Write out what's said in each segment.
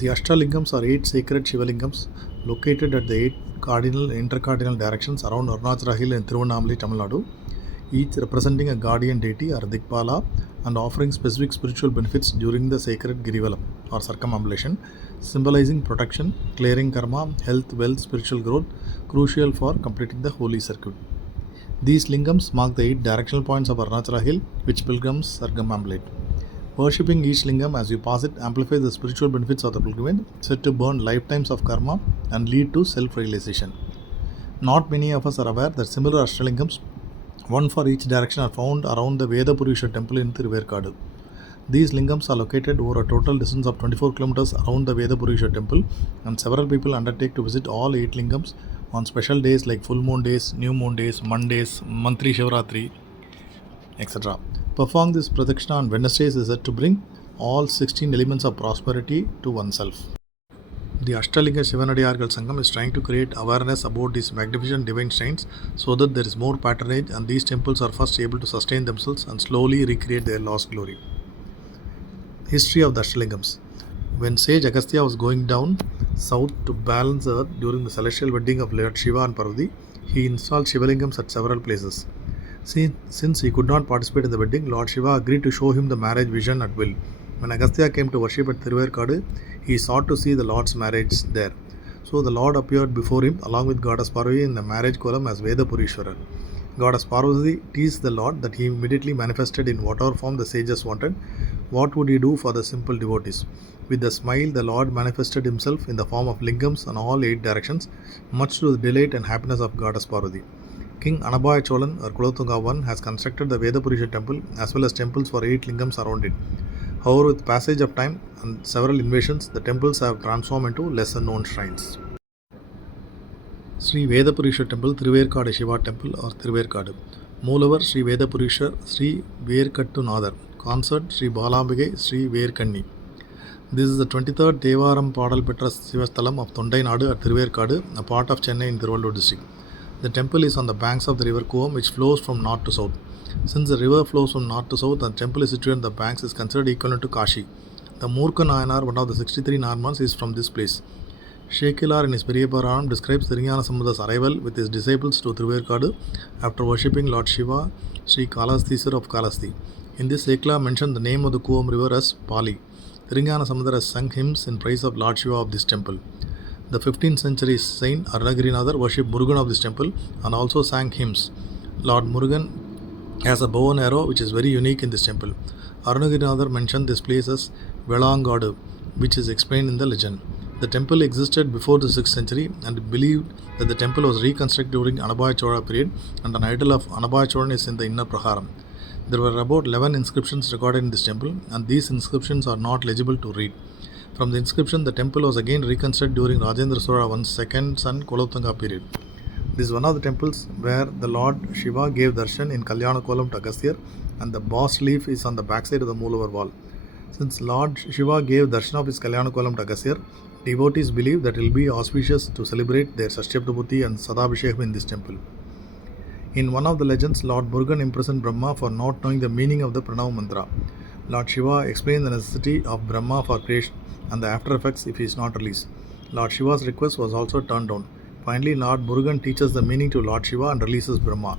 The Ashtalingams are 8 sacred Shivalingams located at the 8 cardinal and intercardinal directions around Arunachala Hill in Thiruvannamalai, Tamil Nadu, each representing a guardian deity or Dikpala and offering specific spiritual benefits during the sacred Girivalam or circumambulation, symbolizing protection, clearing karma, health, wealth, spiritual growth, crucial for completing the holy circuit. These lingams mark the 8 directional points of Arunachala Hill which pilgrims circumambulate. Worshipping each lingam as you pass it amplifies the spiritual benefits of the pilgrimage, said to burn lifetimes of karma and lead to self-realization. Not many of us are aware that similar Ashtalingams, one for each direction, are found around the Vedapureeswarar temple in Thiruverkadu. These lingams are located over a total distance of 24 kilometers around the Vedapureeswarar temple, and several people undertake to visit all 8 lingams on special days like full moon days, new moon days, Mondays, monthly Shivratri, etc. Performing this pradakshina on Wednesdays is said to bring all 16 elements of prosperity to oneself. The Ashtalinga Shivanadiyargal Sangam is trying to create awareness about these magnificent divine shrines so that there is more patronage and these temples are first able to sustain themselves and slowly recreate their lost glory. History of the Ashtalingams. When sage Agastya was going down south to balance earth during the celestial wedding of Lord Shiva and Parvati, he installed Shivalingams at several places. Since he could not participate in the wedding, Lord Shiva agreed to show him the marriage vision at will. When Agastya came to worship at Thiruverkadu, he sought to see the Lord's marriage there. So the Lord appeared before him along with Goddess Parvati in the marriage column as Vedapureeswarar. Goddess Parvati teased the Lord that he immediately manifested in whatever form the sages wanted. What would he do for the simple devotees? With a smile, the Lord manifested himself in the form of lingams on all 8 directions, much to the delight and happiness of Goddess Parvati. King Anabhaya Cholan or Kulothunga I has constructed the Vedapureeswarar temple as well as temples for 8 lingams around it. However, with passage of time and several invasions, the temples have transformed into lesser known shrines. Sri Vedapureeswarar Temple, Thiruverkadu Shiva Temple or Thiruverkadu. Moolavar Sri Vedapureeswarar, Sri Veerkattu Nadar. Consort Sri Balambige, Sri Veerkanni. This is the 23rd Devaram Padal Petra Sivasthalam of Thondai Nadu at Thiruverkadu, a part of Chennai in Thiruvallur district. The temple is on the banks of the river Kuvam, which flows from north to south. Since the river flows from north to south and the temple is situated on the banks, is considered equivalent to Kashi. The Murka Nayanar, one of the 63 Narmans, is from this place. Shekilar in his Periyapuranam describes Thirugnana Sambandha's arrival with his disciples to Thiruverkadu after worshipping Lord Shiva, Sri Kalasthesar of Kalasthi. In this Shekla mentioned the name of the Kuvam river as Pali. Thirugnana Sambandha has sung hymns in praise of Lord Shiva of this temple. The 15th century saint Arunagirinathar worshipped Murugan of this temple and also sang hymns. Lord Murugan has a bow and arrow which is very unique in this temple. Arunagirinathar mentioned this place as Velangadu, which is explained in the legend. The temple existed before the 6th century and believed that the temple was reconstructed during Anabhaya Chola period and an idol of Anabhaya Cholan is in the inner praharam. There were about 11 inscriptions recorded in this temple and these inscriptions are not legible to read. From the inscription, the temple was again reconstructed during Rajendra Chola I's second son Kulothunga period. This is one of the temples where the Lord Shiva gave darshan in Kalyana Kolam to Agastya and the boss leaf is on the backside of the Moolavar wall. Since Lord Shiva gave darshan of his Kalyana Kolam to Agastya, devotees believe that it will be auspicious to celebrate their Sashtyaprabhuti and Sadabhishekam in this temple. In one of the legends, Lord Murugan imprisoned Brahma for not knowing the meaning of the Pranav mantra. Lord Shiva explained the necessity of Brahma for creation and the after effects if he is not released. Lord Shiva's request was also turned down. Finally, Lord Murugan teaches the meaning to Lord Shiva and releases Brahma.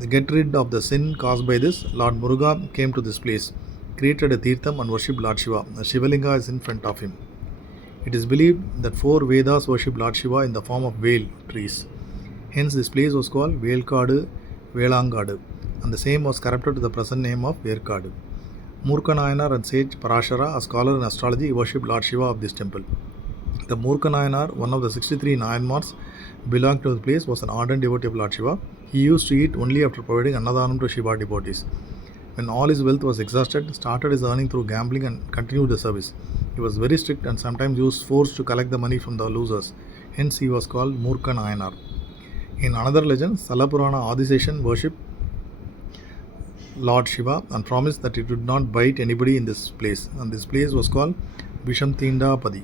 To get rid of the sin caused by this, Lord Murugan came to this place, created a Tirtham and worshipped Lord Shiva. A Shivalinga is in front of him. It is believed that 4 Vedas worship Lord Shiva in the form of Vel trees. Hence, this place was called Velkadu, Velangadu, and the same was corrupted to the present name of Verkadu. Murka Nayanar and sage Parashara, a scholar in astrology, worshipped Lord Shiva of this temple. The Murka Nayanar, one of the 63 Nayanmars belonged to the place, was an ardent devotee of Lord Shiva. He used to eat only after providing Annadanam to Shiva devotees. When all his wealth was exhausted, started his earning through gambling and continued the service. He was very strict and sometimes used force to collect the money from the losers. Hence, he was called Murka Nayanar. In another legend, Salapurana Adiseshan worshipped Lord Shiva and promised that he would not bite anybody in this place, and this place was called Vishamtindapadi.